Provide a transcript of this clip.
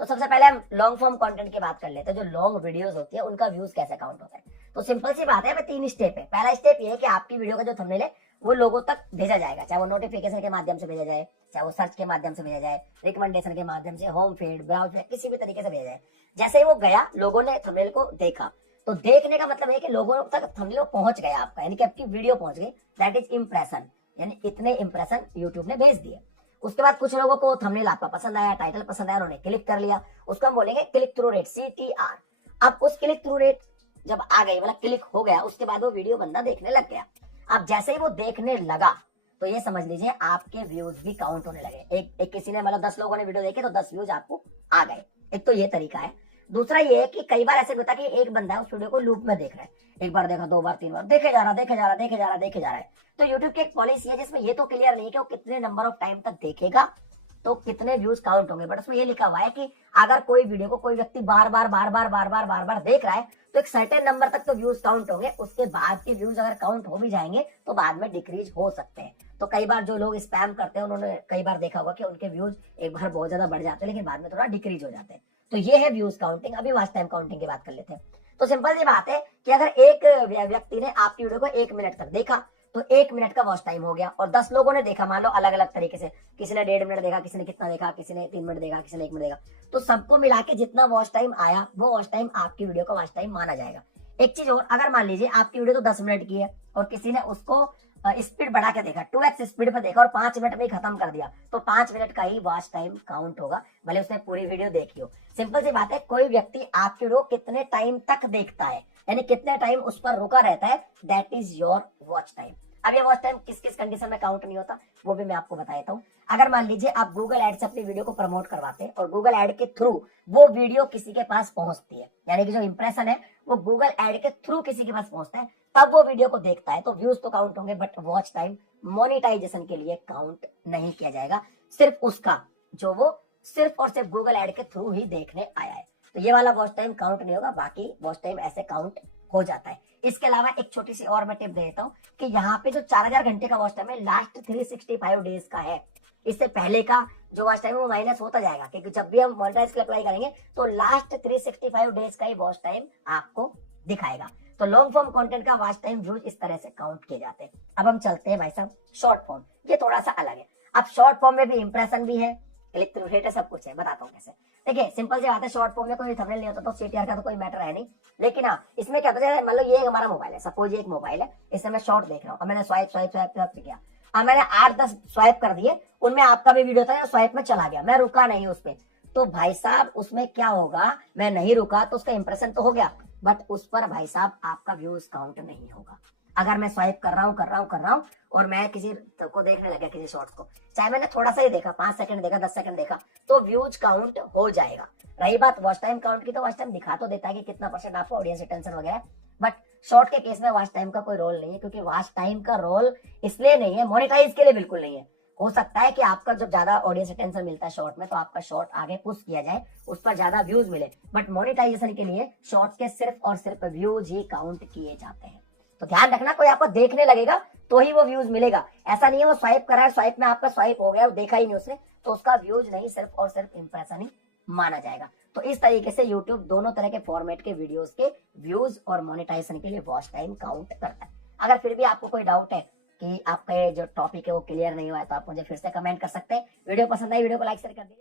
तो सबसे पहले हम लॉन्ग फॉर्म कंटेंट की बात कर लेते हैं। जो लॉन्ग वीडियोस होती है उनका व्यूज कैसे काउंट होता है। तो सिंपल सी बात है, 3 स्टेप है। पहला स्टेप ये है कि आपकी वीडियो का जो थंबनेल है वो लोगों तक भेजा जाएगा, चाहे वो नोटिफिकेशन के माध्यम से भेजा जाए, चाहे वो सर्च के माध्यम से भेजा जाए, रिकमेंडेशन के माध्यम से, होम फीड, ब्राउज फीड, किसी भी तरीके से भेजा जाए। जैसे ही वो गया, लोगों ने थंबनेल को देखा, तो देखने का मतलब है कि लोगों तक थंबनेल पहुंच गया आपका, यानी कि आपकी वीडियो पहुंच गई। दैट इज इंप्रेशन, यानी इतने इंप्रेशन यूट्यूब ने भेज दिए। उसके बाद कुछ लोगों को थंबनेल आपका पसंद आया, टाइटल पसंद आया, उन्होंने क्लिक कर लिया। उसको हम बोलेंगे क्लिक थ्रू रेट, CTR। अब उस क्लिक थ्रू रेट जब आ गई, मतलब क्लिक हो गया, उसके बाद वो वीडियो बंदा देखने लग गया। अब जैसे ही वो देखने लगा, तो ये समझ लीजिए आपके व्यूज भी काउंट होने लगे। एक किसी ने, मतलब 10 लोगों ने वीडियो देखे तो 10 व्यूज आपको आ गए। एक तो ये तरीका है। दूसरा ये है कि कई बार ऐसे होता है कि एक बंदा है उस वीडियो को लूप में देख रहा है, एक बार देखा, 2 बार, 3 बार देखे जा रहा, देखे जा रहा, देखे जा रहा, देखे जा रहा है। तो यूट्यूब की एक पॉलिसी है जिसमें ये तो क्लियर नहीं है कि वो कितने नंबर ऑफ टाइम तक देखेगा तो कितने व्यूज काउंट होंगे, बट उसमें ये लिखा हुआ है कि अगर कोई वीडियो को कोई व्यक्ति बार बार देख रहा है तो एक सर्टेन नंबर तक तो व्यूज काउंट होंगे। उसके बाद के व्यूज अगर काउंट हो भी जाएंगे तो बाद में डिक्रीज हो सकते हैं। तो कई बार जो लोग स्पैम करते हैं, उन्होंने कई बार देखा होगा कि उनके व्यूज एक बार बहुत ज्यादा बढ़ जाते हैं लेकिन बाद में थोड़ा डिक्रीज हो जाते हैं। तो ये है व्यूज काउंटिंग। अभी वॉच टाइम काउंटिंग की बात कर लेते हैं। तो सिंपल सी बात है कि अगर एक व्यक्ति ने आपकी वीडियो को 1 मिनट तक देखा तो 1 मिनट का वॉच टाइम हो गया, और 10 लोगों ने देखा, मान लो अलग अलग तरीके से, किसी ने 1.5 मिनट देखा, किसी ने कितना देखा, किसी ने 3 मिनट देखा, किसी ने 1 मिनट देखा, तो सबको मिला के जितना वॉच टाइम आया वो वॉच टाइम आपकी वीडियो का वॉच टाइम माना जाएगा। एक चीज और, अगर मान लीजिए आपकी वीडियो तो 10 मिनट की है और किसी ने उसको स्पीड बढ़ा के देखा, 2x स्पीड पर देखा और 5 मिनट में ही खत्म कर दिया, तो 5 मिनट का ही वॉच टाइम काउंट होगा, भले उसने पूरी वीडियो देखी हो। सिंपल सी बात है, कोई व्यक्ति आपकी वीडियो कितने टाइम तक देखता है, यानी कितने टाइम उस पर रुका रहता है, that is your watch time. अब ये वॉच टाइम किस किस कंडीशन में काउंट नहीं होता वो भी मैं आपको बताता हूँ। अगर मान लीजिए आप गूगल एड से अपनी वीडियो को प्रमोट करवाते हैं और गूगल एड के थ्रू वो वीडियो किसी के पास पहुंचती है, यानी कि जो इंप्रेशन है वो गूगल एड के थ्रू किसी के पास पहुंचता है, तब वो वीडियो को देखता है, तो व्यूज तो काउंट होंगे, बट वॉच टाइम मोनिटाइजेशन के लिए काउंट नहीं किया जाएगा। सिर्फ उसका जो वो सिर्फ और सिर्फ गूगल एड के थ्रू ही देखने आया है, तो ये वाला वॉच टाइम काउंट नहीं होगा, बाकी वॉच टाइम ऐसे काउंट हो जाता है। इसके अलावा एक छोटी सी और मैं टिप दे देता हूँ कि यहाँ पे जो 4000 घंटे का वॉच टाइम है, लास्ट 365 डेज का है। इससे पहले का जो वॉच टाइम है वो माइनस होता जाएगा, क्योंकि जब भी हम मोनेटाइज के लिए अप्लाई करेंगे तो लास्ट 365 डेज का ही वॉच टाइम आपको दिखाएगा। तो लॉन्ग फॉर्म कंटेंट का वॉच टाइम व्यूज इस तरह से काउंट किए जाते हैं। अब हम चलते हैं भाई साहब शॉर्ट फॉर्म, ये थोड़ा सा अलग है। अब शॉर्ट फॉर्म में भी इंप्रेशन भी है, क्लिक थ्रू रेट है, सब कुछ है, बताता हूँ कैसे। देखिए सिंपल सी बात है, शॉर्ट फॉर्म में कोई थंबनेल नहीं होता तो CTR का तो कोई मैटर है नहीं, लेकिन हाँ इसमें क्या होता है, मतलब ये हमारा मोबाइल है, सपोज ये एक मोबाइल है, इससे मैं शॉर्ट देख रहा हूँ, अब मैंने स्वाइप स्वाइप स्वाइप स्वाइप किया, अब मैंने 8-10 स्वाइप कर दिए, उनमें आपका भी वीडियो था, स्वाइप में चला गया, मैं रुका नहीं उस पर, तो भाई साहब उसमें क्या होगा, मैं नहीं रुका तो उसका इंप्रेशन तो हो गया, बट उस पर भाई साहब आपका व्यूज काउंट नहीं होगा। अगर मैं स्वाइप कर रहा हूँ और मैं किसी को देखने लगा, किसी शॉर्ट्स को, चाहे मैंने थोड़ा सा ही देखा, 5 सेकंड देखा, 10 सेकंड देखा, तो व्यूज काउंट हो जाएगा। रही बात वॉच टाइम काउंट की, तो वॉच टाइम दिखा तो देता है कि कितना % आपको ऑडियंस रिटेंशन वगैरह, बट शॉर्ट के केस में वॉच टाइम का कोई रोल नहीं है, क्योंकि वॉच टाइम का रोल इसलिए नहीं है, मोनेटाइज के लिए बिल्कुल नहीं है। हो सकता है कि आपका जब ज्यादा ऑडियंस अटेंशन मिलता है शॉर्ट में, तो आपका शॉर्ट आगे पुश किया जाए, उस पर ज्यादा व्यूज मिले, बट मोनेटाइजेशन के लिए शॉर्ट्स के सिर्फ और सिर्फ व्यूज ही काउंट किए जाते हैं। तो ध्यान रखना, कोई आपको देखने लगेगा तो ही वो व्यूज मिलेगा, ऐसा नहीं है वो स्वाइप कर रहा है, स्वाइप में आपका स्वाइप हो गया, वो देखा ही नहीं उसने, तो उसका व्यूज नहीं, सिर्फ और सिर्फ इंप्रेशन ही माना जाएगा। तो इस तरीके से यूट्यूब दोनों तरह के फॉर्मेट के वीडियोस के व्यूज और मोनेटाइजेशन के लिए वॉच टाइम काउंट करता है। अगर फिर भी आपको कोई डाउट है कि आपका जो टॉपिक है वो क्लियर नहीं हुआ है, तो आप मुझे फिर से कमेंट कर सकते हैं। वीडियो पसंद आई, वीडियो को लाइक शेयर कर दीजिए।